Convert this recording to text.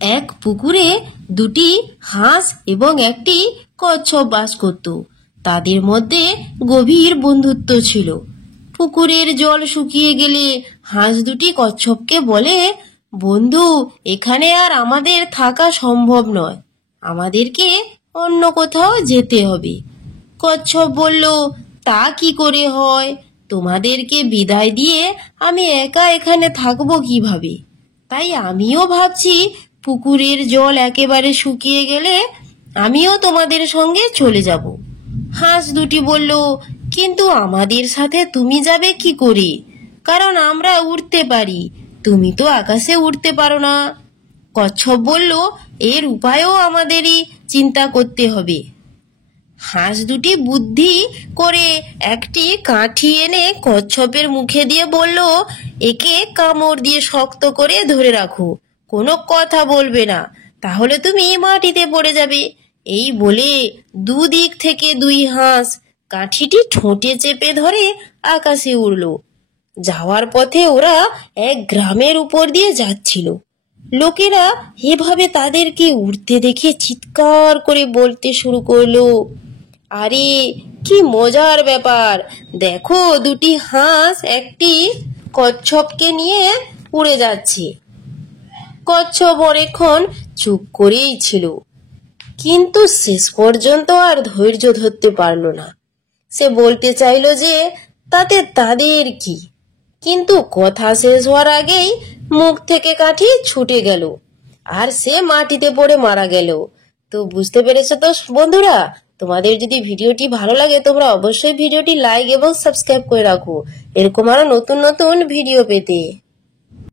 এক পুকুরে দুটি হাঁস এবং একটি কচ্ছপ বাস করত। তাদের মধ্যে গভীর বন্ধুত্ব ছিল। পুকুরের জল শুকিয়ে গেলে হাঁস দুটি কচ্ছপকে বলে, বন্ধু, এখানে আর আমাদের থাকা সম্ভব নয়, আমাদেরকে অন্য কোথাও যেতে হবে। কচ্ছপ বলল, তা কি করে হয়? তোমাদেরকে বিদায় দিয়ে আমি একা এখানে থাকবো কিভাবে? তাই আমিও ভাবছি পুকুরের জল একেবারে শুকিয়ে গেলে আমিও তোমাদের সঙ্গে চলে যাব। হাঁস দুটি বলল, কিন্তু আমাদের সাথে তুমি যাবে কি করে? কারণ আমরা উড়তে পারি, তুমি তো আকাশে উড়তে পারো না। কচ্ছপ বলল, এর উপায়ও আমাদেরই চিন্তা করতে হবে। হাঁস দুটি বুদ্ধি করে একটি কাঠি এনে কচ্ছপের মুখে দিয়ে বলল, একে কামড় দিয়ে শক্ত করে ধরে রাখো, কোনো কথা বলবে না, তাহলে তুমি মাটিতে পড়ে যাবে। এই বলে দুদিক থেকে দুই হাঁস কাঠিটি ঠোঁটে চেপে ধরে আকাশে উড়ল। যাওয়ার পথে ওরা এক গ্রামের উপর দিয়ে যাচ্ছিল। লোকেরা এভাবে তাদেরকে উড়তে দেখে চিৎকার করে বলতে শুরু করলো, আরে কি মজার ব্যাপার, দেখো দুটি হাঁস একটি কচ্ছপকে নিয়ে উড়ে যাচ্ছে। কচ্ছপ অনেকক্ষণ চুপ করেই ছিল, কিন্তু শেষ পর্যন্ত আর ধৈর্য ধরতে পারল না। সে বলতে চাইল যে তাতে তাদের কি, কিন্তু কথা শেষ হওয়ার আগেই মুখ থেকে কাঠি ছুটে গেল আর সে মাটিতে পড়ে মারা গেল। তো বুঝতে পেরেছো তো বন্ধুরা? তোমাদের যদি ভিডিওটি ভালো লাগে তোমরা অবশ্যই ভিডিওটি লাইক এবং সাবস্ক্রাইব করে রাখো এরকম আরো নতুন নতুন ভিডিও পেতে।